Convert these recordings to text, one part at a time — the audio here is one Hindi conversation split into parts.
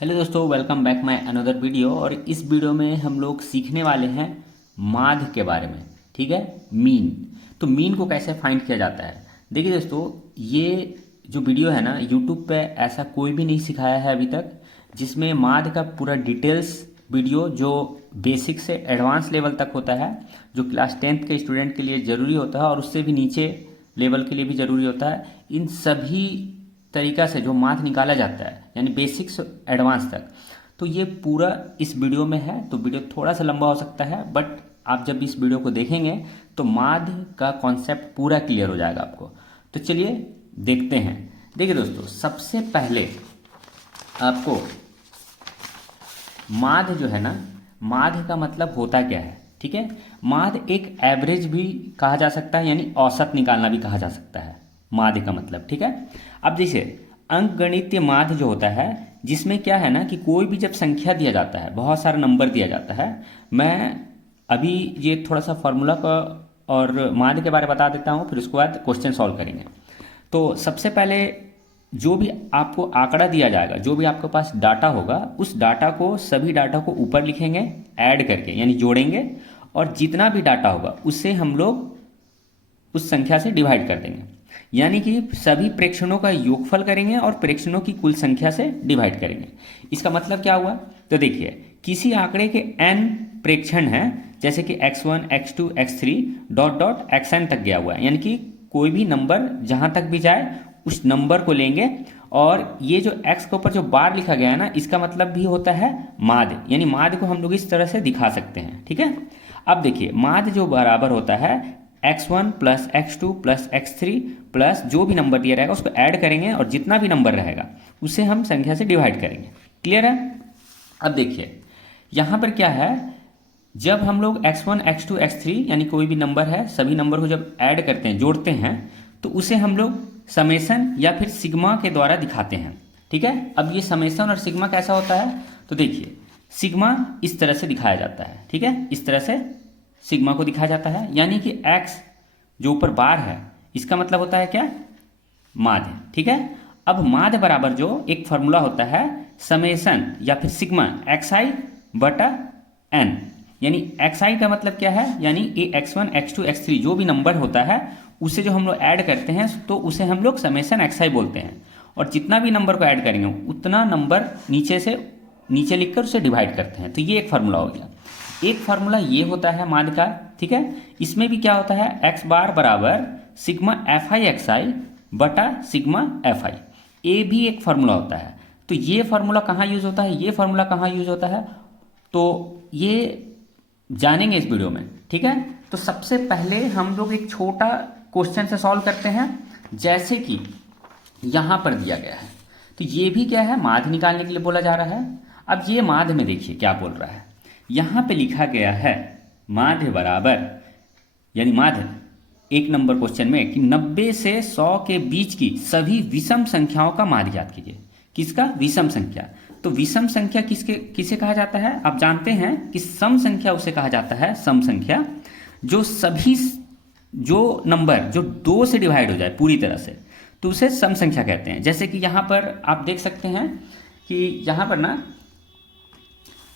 हेलो दोस्तों, welcome back my another video. और इस वीडियो में हम लोग सीखने वाले हैं माध्य के बारे में। ठीक है, मीन। तो मीन को कैसे फाइंड किया जाता है। देखिए दोस्तों, ये जो वीडियो है ना, यूट्यूब पे ऐसा कोई भी नहीं सिखाया है अभी तक जिसमें माध्य का पूरा डिटेल्स वीडियो जो बेसिक से एडवांस लेवल तक होता है, जो क्लास 10th के स्टूडेंट के लिए ज़रूरी होता है और उससे भी नीचे लेवल के लिए भी ज़रूरी होता है, इन सभी तरीका से जो माध्य निकाला जाता है, यानी बेसिक से एडवांस तक, तो ये पूरा इस वीडियो में है। तो वीडियो थोड़ा सा लंबा हो सकता है, बट आप जब इस वीडियो को देखेंगे तो माध्य का कॉन्सेप्ट पूरा क्लियर हो जाएगा आपको। तो चलिए देखते हैं। देखिए दोस्तों, सबसे पहले आपको माध्य जो है ना, माध्य का मतलब होता क्या है। ठीक है, माध्य एक एवरेज भी कहा जा सकता है, यानी औसत निकालना भी कहा जा सकता है माध्य का मतलब। ठीक है, अब देखिए अंकगणितीय माध्य जो होता है, जिसमें क्या है ना कि कोई भी जब संख्या दिया जाता है, बहुत सारा नंबर दिया जाता है। मैं अभी ये थोड़ा सा फॉर्मूला का और माध्य के बारे में बता देता हूँ, फिर उसके बाद क्वेश्चन सॉल्व करेंगे। तो सबसे पहले जो भी आपको आंकड़ा दिया जाएगा, जो भी आपके पास डाटा होगा, उस डाटा को, सभी डाटा को ऊपर लिखेंगे ऐड करके, यानी जोड़ेंगे, और जितना भी डाटा होगा उससे हम लोग उस संख्या से डिवाइड कर देंगे। यानी कि सभी प्रेक्षणों का योगफल करेंगे और प्रेक्षणों की कुल संख्या से डिवाइड करेंगे। इसका मतलब क्या हुआ, तो देखिए किसी आंकड़े के n प्रेक्षण हैं, जैसे कि x1 x2 x3 dot dot xn तक गया हुआ है, यानी कि कोई भी नंबर जहां तक भी जाए उस नंबर को लेंगे। और ये जो x के ऊपर जो बार लिखा गया है ना, इसका मतलब भी होता है माध्य, यानी माध्य को हम लोग इस तरह से दिखा सकते हैं। ठीक है, अब देखिए माध्य जो बराबर होता है x1 plus x2 plus x3 plus जो भी नंबर दिया रहेगा उसको ऐड करेंगे और जितना भी नंबर रहेगा उसे हम संख्या से डिवाइड करेंगे। क्लियर है। अब देखिए यहाँ पर क्या है, जब हम लोग x1 x2 x3 यानी कोई भी नंबर है, सभी नंबर को जब ऐड करते हैं, जोड़ते हैं, तो उसे हम लोग समेसन या फिर सिग्मा के द्वारा दिखाते हैं। ठीक है, अब ये समेसन और सिग्मा कैसा होता है, तो देखिए सिग्मा इस तरह से दिखाया जाता है। ठीक है, इस तरह से सिग्मा को दिखाया जाता है, यानी कि x जो ऊपर बार है इसका मतलब होता है क्या, माध्य। ठीक है, अब माध्य बराबर जो एक फॉर्मूला होता है समेसन या फिर सिग्मा xi बटा n, यानी xi का मतलब क्या है, यानी ये x1 x2 x3 जो भी नंबर होता है उसे जो हम लोग ऐड करते हैं तो उसे हम लोग समेसन xi बोलते हैं, और जितना भी नंबर को ऐड करेंगे उतना नंबर नीचे से नीचे लिखकर उसे डिवाइड करते हैं। तो ये एक फार्मूला हो गया। एक फार्मूला ये होता है माध्य का। ठीक है, इसमें भी क्या होता है, x बार बराबर सिग्मा fi xi बटा सिग्मा fi, ये भी एक फार्मूला होता है। तो ये फार्मूला कहाँ यूज होता है, ये फार्मूला कहाँ यूज होता है, तो ये जानेंगे इस वीडियो में। ठीक है, तो सबसे पहले हम लोग एक छोटा क्वेश्चन से सॉल्व करते हैं, जैसे कि यहां पर दिया गया है। तो ये भी क्या है, माध्य निकालने के लिए बोला जा रहा है। अब ये माध्य में देखिए क्या बोल रहा है, यहां पे लिखा गया है माध्य बराबर, यानी माध्य एक नंबर क्वेश्चन में कि 90 से 100 के बीच की सभी विषम संख्याओं का माध्य ज्ञात कीजिए। किसका, विषम संख्या। तो विषम संख्या किसे कहा जाता है, आप जानते हैं कि सम संख्या उसे कहा जाता है, सम संख्या जो सभी जो नंबर जो 2 से डिवाइड हो जाए पूरी तरह से, तो उसे सम संख्या कहते हैं। जैसे कि यहां पर आप देख सकते हैं कि यहां पर ना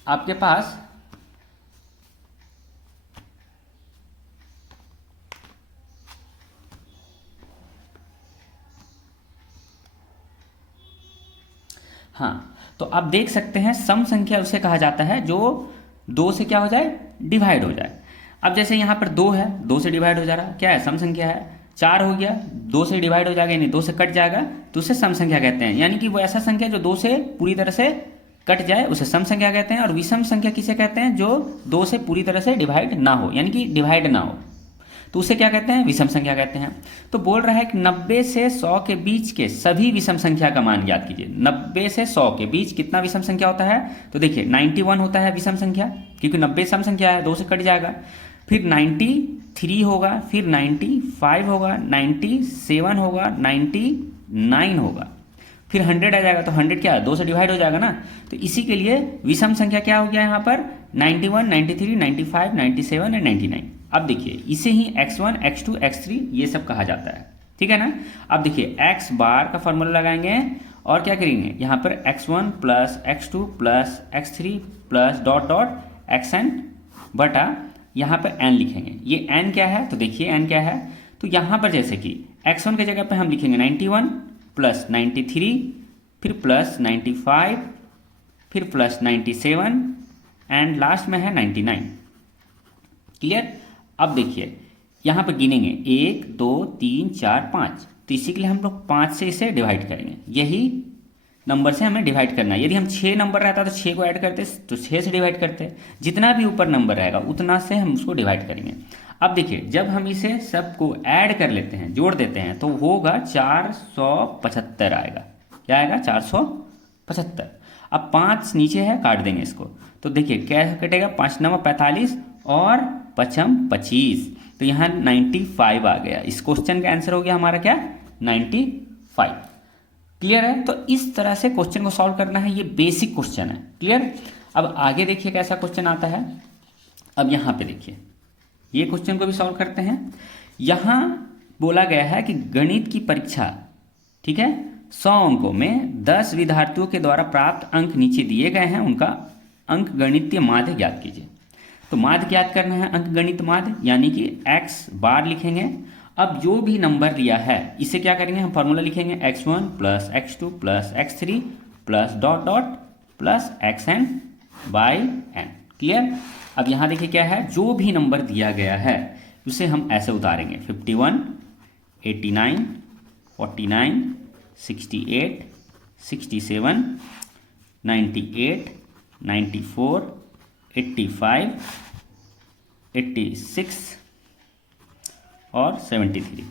आपके पास हाँ, तो आप देख सकते हैं सम संख्या उसे कहा जाता है जो 2 से क्या हो जाए, डिवाइड हो जाए। अब जैसे यहाँ पर 2 है, 2 से डिवाइड हो जा रहा है, क्या है, सम संख्या है। 4 हो गया, 2 से डिवाइड हो जाएगा, यानी 2 से कट जाएगा, तो उसे सम संख्या कहते हैं। यानी कि वो ऐसा संख्या जो 2 से पूरी तरह से कट जाए उसे सम संख्या कहते हैं। और विषम संख्या किसे कहते हैं, जो 2 से पूरी तरह से डिवाइड ना हो, यानी कि डिवाइड ना हो, तो उसे क्या कहते हैं, विषम संख्या कहते हैं। तो बोल रहा है कि 90 से 100 के बीच के सभी विषम संख्या का मान ज्ञात कीजिए। 90 से 100 के बीच कितना विषम संख्या होता है, तो देखिए 91 होता है विषम संख्या, क्योंकि 90 सम संख्या है, 2 से कट जाएगा। फिर 93 होगा, फिर 95 होगा, 97 होगा, 99 होगा, फिर 100 आ जाएगा। तो 100 क्या है, 2 से डिवाइड हो जाएगा ना। तो इसी के लिए विषम संख्या क्या हो गया यहाँ पर, 91, 93, 95, 97 और 99। अब देखिए इसे ही x1 x2 x3 ये सब कहा जाता है। ठीक है ना। अब देखिए x बार का फॉर्मूला लगाएंगे और क्या करेंगे यहाँ पर x1 plus x2 plus x3 plus dot dot xn बटा यहाँ पर n लिखेंगे। ये n क्या है तो देखिए n क्या है, तो यहाँ पर जैसे कि x1 की जगह पर हम लिखेंगे 91 प्लस 93 फिर प्लस 95 फिर प्लस 97 एंड लास्ट में है 99। क्लियर। अब देखिए यहाँ पर गिनेंगे 1 2 3 4 5, तो इसी के लिए हम लोग 5 से इसे डिवाइड करेंगे। यही नंबर से हमें डिवाइड करना है। यदि हम 6 नंबर रहता तो 6 को ऐड करते तो 6 से डिवाइड करते, जितना भी ऊपर नंबर रहेगा उतना से हम उसको डिवाइड करेंगे। अब देखिए जब हम इसे सबको ऐड कर लेते हैं, जोड़ देते हैं, तो होगा 475 आएगा। क्या आएगा 475। अब 5 नीचे है, काट देंगे इसको, तो देखिए क्या कटेगा 5 9 45 और 5 25, तो यहाँ 95 आ गया। इस क्वेश्चन का आंसर हो गया हमारा क्या 95। क्लियर है। तो इस तरह से क्वेश्चन को सॉल्व करना है, ये बेसिक क्वेश्चन है। क्लियर। अब आगे देखिए कैसा क्वेश्चन आता है। अब यहाँ पे देखिए ये क्वेश्चन को भी सॉल्व करते हैं। यहाँ बोला गया है कि गणित की परीक्षा, ठीक है, 100 अंकों में 10 विद्यार्थियों के द्वारा प्राप्त अंक नीचे दिए गए हैं, उनका अंक गणितीय माध्य ज्ञात कीजिए। तो माध्य ज्ञात करना है, अंक गणित माध्य, यानी कि x बार लिखेंगे। अब जो भी नंबर दिया है इसे क्या करेंगे, हम फॉर्मूला लिखेंगे x1 plus x2 plus x3 plus dot dot plus xn by n। Clear. अब यहाँ देखिए क्या है, जो भी नंबर दिया गया है उसे हम ऐसे उतारेंगे 51 89 49 68 67 98 94 85 86 और 73।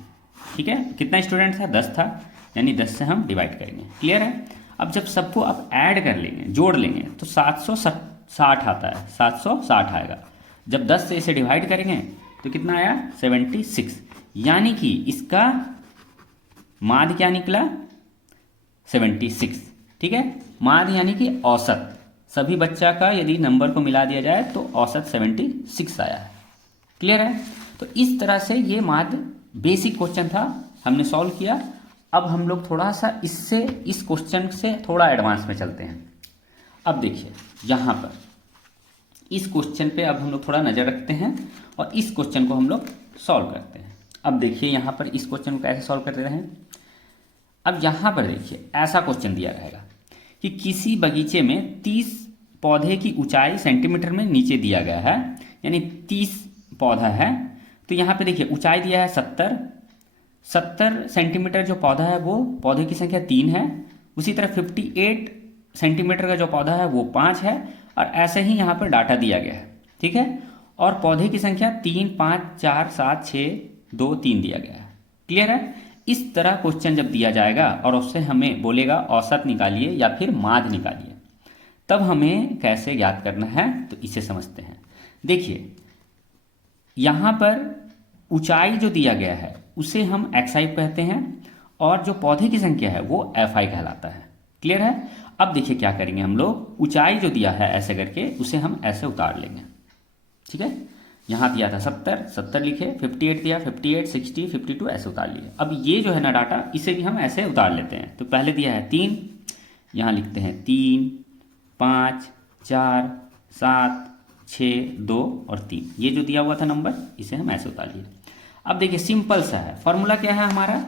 ठीक है, कितना स्टूडेंट था 10 था, यानी 10 से हम डिवाइड करेंगे। क्लियर है। अब जब सबको अब ऐड कर लेंगे, जोड़ लेंगे, तो 760 आता है, 760 आएगा। जब 10 से इसे डिवाइड करेंगे तो कितना आया 76, यानी कि इसका माध्य क्या निकला 76। ठीक है, माध्य यानी कि औसत, सभी बच्चा का यदि नंबर को मिला दिया जाए तो औसत 76 आया है। क्लियर है। तो इस तरह से ये माध्य बेसिक क्वेश्चन था, हमने सॉल्व किया। अब हम लोग थोड़ा सा इससे, इस क्वेश्चन से थोड़ा एडवांस में चलते हैं। अब देखिए यहाँ पर इस क्वेश्चन पे अब हम लोग थोड़ा नज़र रखते हैं और इस क्वेश्चन को हम लोग सॉल्व करते हैं। अब देखिए यहाँ पर इस क्वेश्चन को कैसे सॉल्व करते हैं। अब यहाँ पर देखिए ऐसा क्वेश्चन दिया रहेगा कि किसी बगीचे में 30 पौधे की ऊंचाई सेंटीमीटर में नीचे दिया गया है, यानी 30 पौधा है। तो यहाँ पे देखिए ऊंचाई दिया है 70 सेंटीमीटर जो पौधा है वो पौधे की संख्या 3 है। उसी तरह 58 सेंटीमीटर का जो पौधा है वो 5 है, और ऐसे ही यहाँ पर डाटा दिया गया है। ठीक है, और पौधे की संख्या 3 5 4 7 6 2 3 दिया गया है। क्लियर है। इस तरह क्वेश्चन जब दिया जाएगा और उससे हमें बोलेगा औसत निकालिए या फिर माध्य निकालिए, तब हमें कैसे ज्ञात करना है तो इसे समझते हैं। देखिए यहाँ पर ऊंचाई जो दिया गया है उसे हम xi कहते हैं, और जो पौधे की संख्या है वो fi कहलाता है। क्लियर है। अब देखिए क्या करेंगे हम लोग, ऊंचाई जो दिया है ऐसे करके उसे हम ऐसे उतार लेंगे। ठीक है, यहाँ दिया था 70 लिखे, 58 दिया 58 60 52 ऐसे उतार लिए। अब ये जो है ना डाटा, इसे भी हम ऐसे उतार लेते हैं। तो पहले दिया है 3, यहाँ लिखते हैं 3 5 4 7 6 2 और 3, ये जो दिया हुआ था नंबर इसे हम ऐसे उतार लिए। अब देखिए सिंपल सा है, फॉर्मूला क्या है हमारा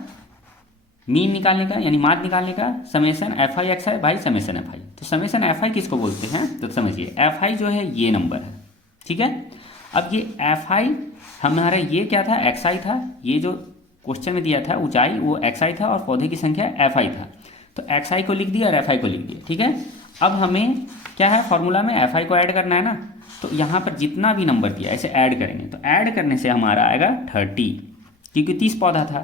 मीन निकालने का, यानी माध्य निकालने का, summation fi xi by summation fi। तो समेसन fi किसको बोलते हैं तो समझिए fi जो है ये नंबर है। ठीक है, अब ये fi हमारा ये क्या था xi था, ये जो क्वेश्चन में दिया था ऊंचाई वो xi था और पौधे की संख्या fi था। तो xi को लिख दिया और fi को लिख दिया। ठीक है, अब हमें क्या है फॉर्मूला में fi को ऐड करना है ना, तो यहाँ पर जितना भी नंबर दिया ऐसे ऐड करेंगे, तो ऐड करने से हमारा आएगा 30, क्योंकि 30 पौधा था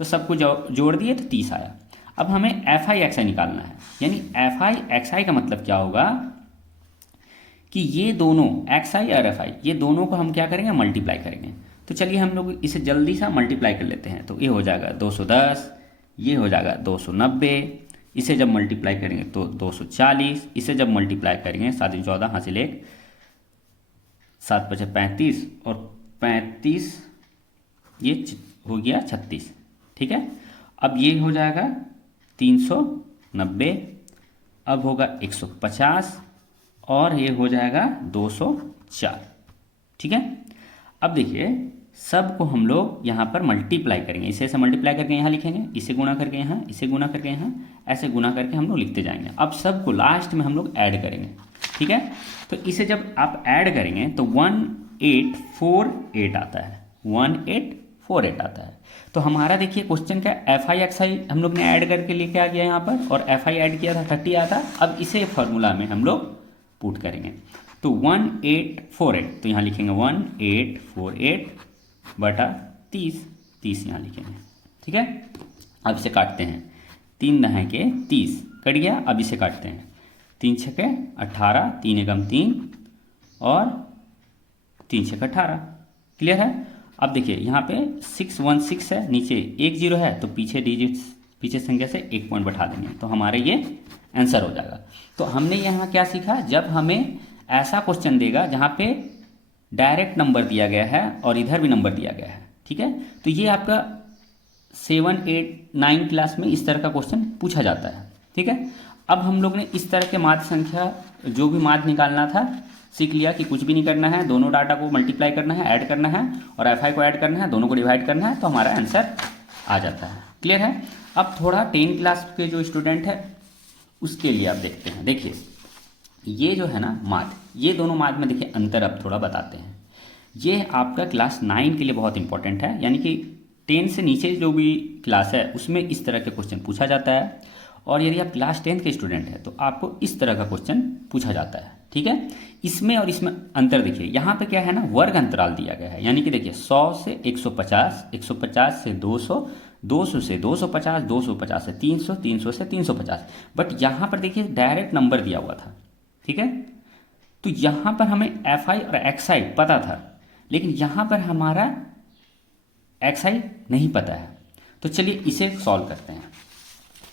तो सबको जोड़ दिए तो 30 आया। अब हमें fi xi निकालना है, यानी fi xi का मतलब क्या होगा कि ये दोनों xi और fi ये दोनों को हम क्या करेंगे मल्टीप्लाई करेंगे। तो चलिए हम लोग इसे जल्दी सा मल्टीप्लाई कर लेते हैं। तो ये हो जाएगा 210, ये हो जाएगा 290, इसे जब मल्टीप्लाई करेंगे तो 240, इसे जब मल्टीप्लाई करेंगे 7 14 हासिल 1 7 5 35 और 35 ये हो गया 36। ठीक है, अब ये हो जाएगा 300 90, अब होगा 150 और ये हो जाएगा 204। ठीक है, अब देखिए सब को हम लोग यहाँ पर मल्टीप्लाई करेंगे, इसे ऐसे मल्टीप्लाई करके यहाँ लिखेंगे, इसे गुना करके यहाँ, इसे गुना करके यहाँ, ऐसे गुना करके हम लोग लिखते जाएंगे। अब सबको लास्ट में हम लोग ऐड करेंगे। ठीक है, तो इसे जब आप ऐड करेंगे तो 1848 आता है, 1848 आता है। तो हमारा देखिए क्वेश्चन क्या, एफ आई एक्स आई हम लोग ने ऐड करके लेके आ गया यहाँ पर, और एफ आई ऐड किया था 30 आया था। अब इसे फॉर्मूला में हम लोग पुट करेंगे, तो 1848, तो यहाँ लिखेंगे 1848 बटा 30, 30 यहाँ लिखेंगे। ठीक है, अब इसे काटते हैं, 3 9 के 30 कट गया। अब इसे काटते हैं, 3 6 के 18, 3 एकम 3 और 3 6 18। क्लियर है। अब देखिए यहाँ पे 616 है, नीचे 1 0 है, तो पीछे डिजिट्स, पीछे संख्या से 1 पॉइंट बढ़ा देंगे तो हमारे ये आंसर हो जाएगा। तो हमने यहाँ क्या सीखा, जब हमें ऐसा क्वेश्चन देगा जहाँ पे डायरेक्ट नंबर दिया गया है और इधर भी नंबर दिया गया है, ठीक है, तो ये आपका 7 8 9 क्लास में इस तरह का क्वेश्चन पूछा जाता है। ठीक है, अब हम लोग ने इस तरह के माध्य संख्या, जो भी माध्य निकालना था, सीख लिया कि कुछ भी नहीं करना है, दोनों डाटा को मल्टीप्लाई करना है, ऐड करना है, और एफ आई को ऐड करना है, दोनों को डिवाइड करना है, तो हमारा आंसर आ जाता है। क्लियर है। अब थोड़ा 10 क्लास के जो स्टूडेंट है उसके लिए आप देखते हैं। देखिए ये जो है ना माध्य, ये दोनों माध्य में देखिए अंतर अब थोड़ा बताते हैं। ये आपका क्लास 9 के लिए बहुत इंपॉर्टेंट है, यानी कि 10 से नीचे जो भी क्लास है उसमें इस तरह के क्वेश्चन पूछा जाता है, और यदि आप क्लास 10 के स्टूडेंट हैं तो आपको इस तरह का क्वेश्चन पूछा जाता है। ठीक है, इसमें और इसमें अंतर देखिए, यहाँ पे क्या है ना, वर्ग अंतराल दिया गया है, यानी कि देखिए 100 से 150, 150 से 200, 200 से 250, 250 से 300, 300 से 350, बट यहाँ पर देखिए डायरेक्ट नंबर दिया हुआ था। ठीक है, तो यहाँ पर हमें एफ आई और एक्स आई पता था, लेकिन यहाँ पर हमारा एक्स आई नहीं पता है। तो चलिए इसे सॉल्व करते हैं।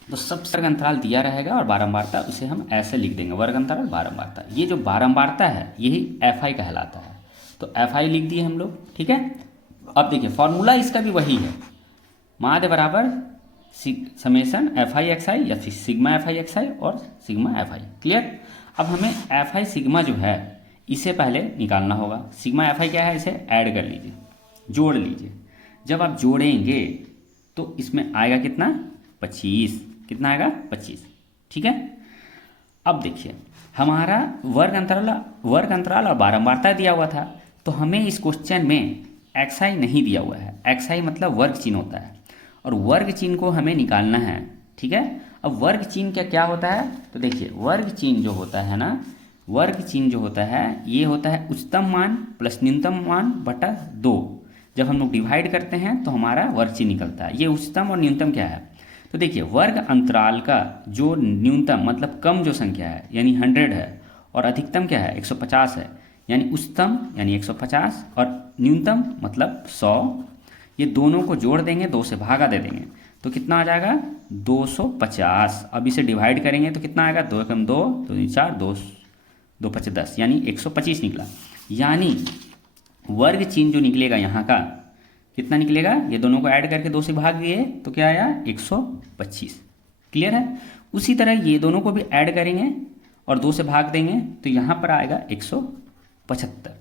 तो सब वर्ग अंतराल दिया रहेगा और बारंबारता उसे हम ऐसे लिख देंगे, वर्ग अंतराल बारंबारता। ये जो बारंबारता है यही एफ आई कहलाता है, तो एफ आई लिख दिए हम लोग। ठीक है, अब देखिए फॉर्मूला इसका भी वही है, माध्य बराबर समेशन एफ आई एक्स आई या फिर सिग्मा एफ आई एक्स आई और सिग्मा एफ आई। क्लियर। अब हमें एफ आई सिग्मा जो है इसे पहले निकालना होगा। सिग्मा एफ आई क्या है, इसे ऐड कर लीजिए, जोड़ लीजिए। जब आप जोड़ेंगे तो इसमें आएगा कितना, 25। कितना आएगा, 25। ठीक है, अब देखिए हमारा वर्ग अंतराल और बारंबारता दिया हुआ था, तो हमें इस क्वेश्चन में एक्स आई नहीं दिया हुआ है। एक्स आई मतलब वर्ग चिन्ह होता है, और वर्ग चिन्ह को हमें निकालना है। ठीक है, अब वर्ग चिन्ह क्या होता है, तो देखिए वर्ग चिन्ह जो होता है ना, वर्ग चिन्ह जो होता है ये होता है उच्चतम मान प्लस न्यूनतम मान बटा 2। जब हम लोग डिवाइड करते हैं तो हमारा वर्ग चिन्ह निकलता है। ये उच्चतम और न्यूनतम क्या है, तो देखिए वर्ग अंतराल का जो न्यूनतम मतलब कम जो संख्या है यानी 100 है, और अधिकतम क्या है 150 है, यानी उच्चतम यानी 150 और न्यूनतम मतलब 100, ये दोनों को जोड़ देंगे, 2 से भागा दे देंगे तो कितना आ जाएगा 250। अब इसे डिवाइड करेंगे तो कितना आएगा, 2 एकम 2, 2 दूनी 4, 2 2 5 10, यानी 125 निकला। यानी वर्ग चिन्ह जो निकलेगा यहाँ का कितना निकलेगा, ये दोनों को ऐड करके 2 से भाग दिए तो क्या आया 125। क्लियर है। उसी तरह ये दोनों को भी ऐड करेंगे और 2 से भाग देंगे तो यहाँ पर आएगा 175।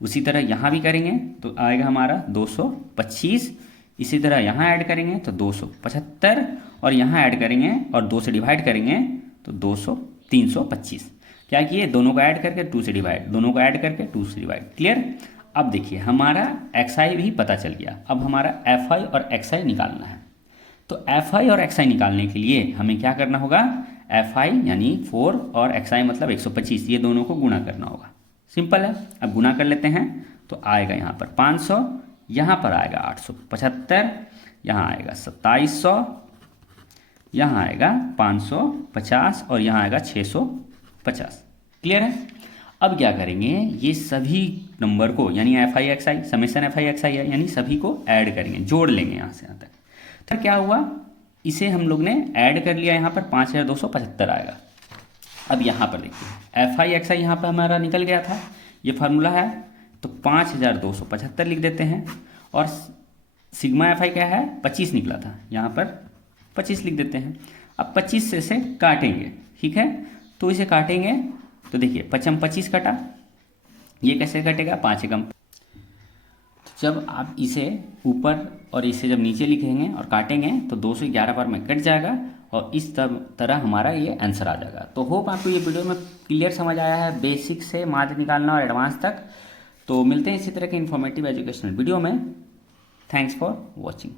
उसी तरह यहाँ भी करेंगे तो आएगा हमारा 225। इसी तरह यहाँ ऐड करेंगे तो 275, और यहाँ ऐड करेंगे और 2 से डिवाइड करेंगे तो 325। क्या किए, दोनों को ऐड करके 2 से डिवाइड, दोनों को ऐड करके 2 से डिवाइड। क्लियर। अब देखिए हमारा एक्स आई भी पता चल गया, अब हमारा एफ आई और एक्स आई निकालना है। तो एफ आई और एक्स आई निकालने के लिए हमें क्या करना होगा, एफ आई यानी 4 और एक्स आई मतलब 125, ये दोनों को गुणा करना होगा। सिंपल है। अब गुणा कर लेते हैं तो आएगा यहाँ पर 500, यहाँ पर आएगा 875, यहाँ आएगा 2700, यहाँ आएगा 550 और यहाँ आएगा 650। क्लियर है। अब क्या करेंगे, ये सभी नंबर को यानी f i x i, summation f i x i है, यानी सभी को ऐड करेंगे, जोड़ लेंगे यहाँ से यहाँ तक। तो क्या हुआ, इसे हम लोग ने ऐड कर लिया, यहाँ पर 5275 आएगा। अब यहाँ पर देखिए एफ आई एक्स आई यहाँ पर हमारा निकल गया था, ये फार्मूला है, तो 5275 लिख देते हैं, और सिग्मा एफ आई क्या है 25 निकला था, यहाँ पर 25 लिख देते हैं। अब 25 से इसे काटेंगे, ठीक है। तो इसे काटेंगे तो देखिए 5 25 कटा, ये कैसे कटेगा, 5 एकम। जब आप इसे ऊपर और इसे जब नीचे लिखेंगे और काटेंगे तो 211 बार में कट जाएगा और इस तरह हमारा ये आंसर आ जाएगा। तो होप आपको ये वीडियो में क्लियर समझ आया है, बेसिक से माध्य निकालना और एडवांस तक। तो मिलते हैं इसी तरह के इन्फॉर्मेटिव एजुकेशनल वीडियो में। Thanks for watching.